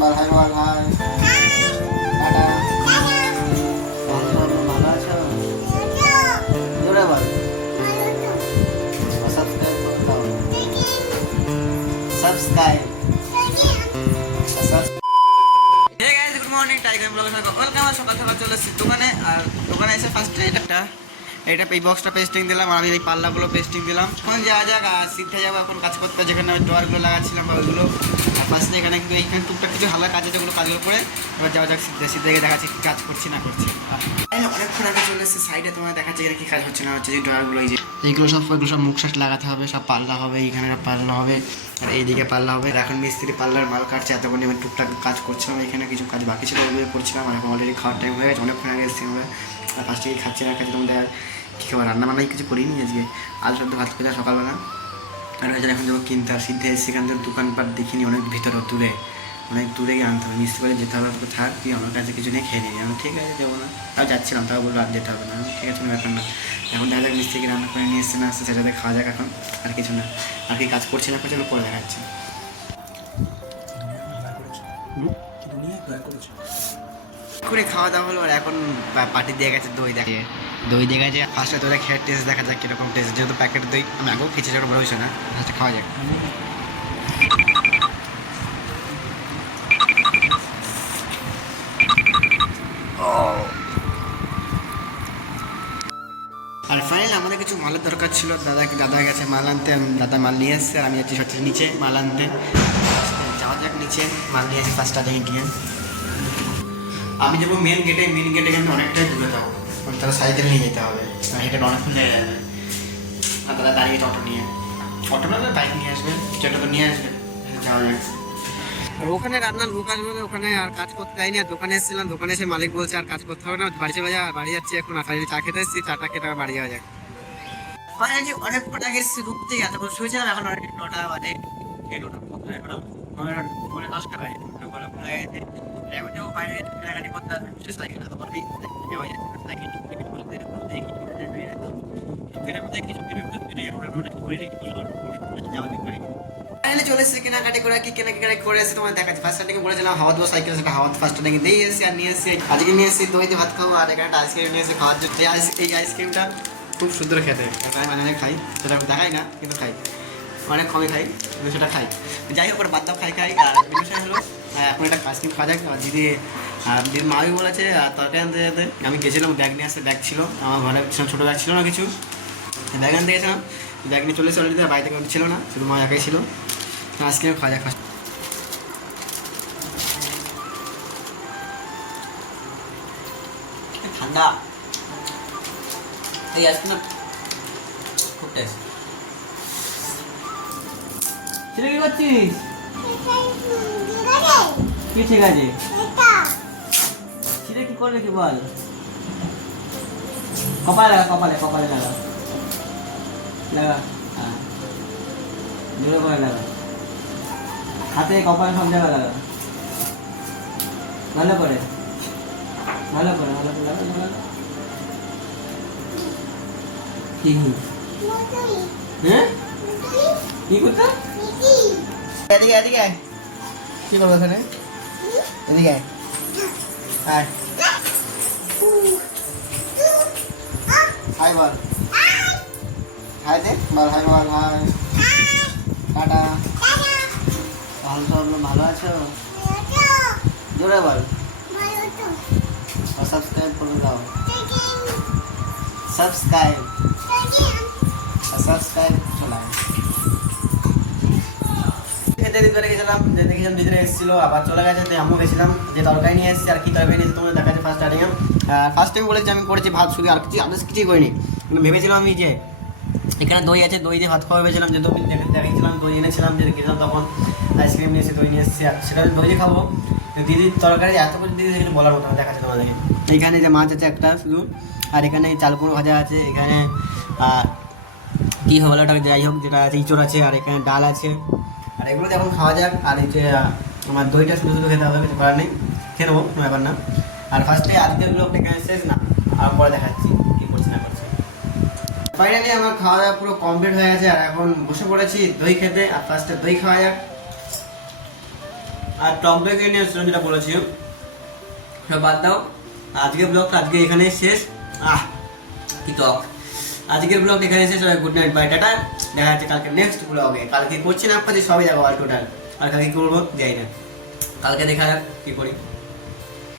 বল hi বল hi tata ভালো আছো জোরে বল সাবস্ক্রাইব করে দাও subscribe hey guys good morning tiger ব্লগে ওয়েলকাম সকাল সকাল চলে এসেছি দোকানে আর দোকানে এসে ফার্স্টে এটা এই বক্সটা পেস্টিং দিলাম আর আমি এই পাল্লাগুলো পেস্টিং দিলাম এখন যাওয়া যাক আর সিদ্ধে যাবো এখন কাজ করতে যেখানে ওই ডোয়ারগুলো লাগাচ্ছিলাম বা ওইগুলো আর ফার্স্টে এখানে কিন্তু এইখানে টুকটাক কিছু হালকা কাজ যেগুলো কাজগুলো করে এবার যাওয়া যাক সিদ্ধে গিয়ে দেখাচ্ছি কাজ করছি না করছি অনেকক্ষণ আগে চলে এসেছে সাইডে তোমার দেখাচ্ছে এখানে কী কাজ হচ্ছে না হচ্ছে যে ডোয়ারগুলো এই যে এইগুলো সব মুখ শাট লাগাতে হবে সব পাল্লা হবে এইখানে পাল্লা হবে আর এইদিকে পাল্লা হবে এখন মিস্ত্রি পাল্লার মাল কাটছে এতক্ষণ আমি টুকটাক কাজ করছিলাম এখানে কিছু কাজ বাকি ছিল ওগুলো করছিলাম আর এখন অলরেডি খাওয়ার টাইম হয়ে গেছে অনেকক্ষণ আগে এসেছি আমরা আর ফার্স্টে খাচ্ছি না খাচ্ছি তোমাদের কী খাবার রান্না বান্নাই কিছু করিনি আজকে আলু সদ্য ভাত খেলাম সকালবেলা আর হয়েছে এখন যাবো কিনতে আর সিদ্ধে এসে সেখান থেকে দোকানপাট দেখিনি অনেক ভিতরে অনেক দূরে গিয়ে আনতে হবে মিস্ত্রি বাড়ি যেতে হবে তোকে থাক তুই আমার কাছে কিছু নেই খেয়ে নিবি আমি ঠিক আছে দেবো না তাও যাচ্ছিলাম তাও বলবো রাত যেতে হবে না ঠিক আছে কোনো ব্যাপার না এখন দেখা যাক মিস্ত্রিকে রান্না করে নিয়ে এসছে না আসছে সেটাতে খাওয়া যাক এখন আর কিছু না আর কি কাজ করছি না করছি পরে দেখাচ্ছি করে খাওয়া দাওয়া হলো আর এখন পার্টি দিয়ে গেছে দই দিয়ে গেছে ফার্স্টে দইটা খেয়ে টেস্ট দেখা যাক কীরকম টেস্ট যেহেতু প্যাকেট দই আমি আগেও খেয়েছি যেটা বড় হয়েছে না ফার্স্টে খাওয়া যাক আর ফাইনালি আমাদের কিছু মালের দরকার ছিল দাদা গেছে মাল আনতে দাদা মাল নিয়ে এসছে আর আমি যাচ্ছি সত্যি নিচে মাল আনতে যাওয়া যাক নিচে মাল নিয়ে এসে ফার্স্ট স্টার্টিংয়ে গিয়ে আমি যাবো মেন গেটে কিন্তু অনেকটাই দূরে যাবো তাহলে সাইকেল নিয়ে যেতে হবে হেঁটে অনেকক্ষণ জায়গা যাবে আর দাদা দাঁড়িয়ে অটো না বাইক নিয়ে আসবে যেটা তো নিয়ে আসবে যাওয়া যাক আর ওখানে রান্নার লোক আসবে ওখানে আর কাজ করতে যাইনি আর দোকানে এসেছিলাম দোকানে এসে মালিক বলছে আর কাজ করতে হবে না বাড়ি চলে যা বাড়ি যাচ্ছি এখন আর চা খেতে এসেছি চাটা খেতে বাড়ি যাওয়া যাক ফাইনালি অনেক কটা গেছি ঘুরতে এত বছর শুয়েছিলাম এখন অনেক 9টা বাজে 10টা বাজে এখন যাবো বাইরে কেনাকাটি করতে আসবে সাইকেল চলে এসেছি কেনাকাটি করে কি কেনাকাটি করে এসে তোমার দেখাচ্ছি ফার্স্ট স্টার্টিং বলেছিলাম হাওয়া দেওয়া সাইকেল সেটা হাওয়া ফার্স্ট স্টার্টিং দিয়ে এসেছি আর নিয়ে এসেছি আজকে নিয়ে এসেছি দই দিয়ে ভাত খাবো আর এখানে আইসক্রিম নিয়ে এসে খাওয়ার জন্য এই আইসক্রিমটা খুব সুন্দর খেতে আমি মানে খাই সেটা আমি দেখাই না কিন্তু খাই অনেক কমে খাই কিন্তু সেটা খাই যাই হোক ওটা বাদদাও খাই আর বিষয় হলো এখন একটা আইসক্রিম খাওয়া যাক আর দিদি মামি বলেছে আর তরকারি আনতে যেতে আমি গেছিলাম ব্যাগ নিয়ে আসতে ব্যাগ ছিল আমার ঘরে ছোটো ব্যাগ ছিল না কিছু ব্যাগ আনতে গেছিলাম ব্যাগ নিয়ে চলে এসে অলরেডি বাড়ি থেকে ছিল না শুধু মা একাই ছিল আইসক্রিম খাওয়া যাক ঠান্ডা এই আইসক্রিম খুব টেস্ট ছেলে কি করছিস কি ঠিক আছে ছেলে কি করবে কি বল কপালে লাগা হ্যাঁ জোরে করে লাগা হাতে কপালে সব জায়গা লাগা ভালো করে লাগা কি হ্যাঁ কি করতে এদিকে কি করবো এখানে এদিকে হাই বল হাই দে বল হাই বল হাই টাটা ভালো আছো জোরে বল সাবস্ক্রাইব করে দাও সাবস্ক্রাইব চলাও খেতে ভিতরে গেছিলাম দেখেছিলাম ভিতরে এসেছিলো আবার চলে গেছে আমিও গেছিলাম যে তরকারি নিয়ে এসেছি আর কি তরকারি নিয়েছি তোমাদের দেখাচ্ছে ফার্স্ট টাইম বলেছি আমি করেছি ভাত শুধু আর কিছু আদার্স কিছুই করিনি কিন্তু ভেবেছিলাম আমি যে এখানে দই আছে দই দিয়ে ভাত খাওয়া ভেবেছিলাম যে দই দেখেছিলাম দই এনেছিলাম যে গেছিলাম তখন আইসক্রিম নিয়ে এসে দই নিয়ে এসেছি আর সেটা দই দিয়ে খাবো দিদির তরকারি এত কিছু দিদি কিছু বলার মতো দেখাচ্ছে তোমাদেরকে এখানে যে মাছ আছে একটা শুধু আর এখানে চালকুমড়ো ভাজা আছে এখানে কী হবে ওটা যাই হোক যেটা আছে ইঁচড় আছে আর এখানে ডাল আছে আর এগুলো এখন খাওয়া যাক আর এই যে আমার দইটা শুধু খেতে হবে কিছু করার নেই খেয়ে নেবো কোনো ব্যাপার না আর ফার্স্টে আজকের ব্লগটা এখানে শেষ না আর পরে দেখাচ্ছি কী করছি না করছি ফাইনালি আমার খাওয়া দাওয়া পুরো কমপ্লিট হয়ে গেছে আর এখন বসে পড়েছি দই খেতে আর ফার্স্টে দই খাওয়া যাক আর টক দই কিনে নিয়ে এসেছিলাম যেটা বলেছি, সব বাদ দাও। আজকের ব্লগটা আজকে এখানে শেষ। কি টক। আজকের ব্লগ এখানে শেষ। Good night, bye, tata. দেখা যাচ্ছে কালকে নেক্সট ব্লগে। কালকে করছি না আপনাদের সবই যাবো আর টোটাল, আর কালকে করবো যাই না, কালকে দেখা যাক কি করি।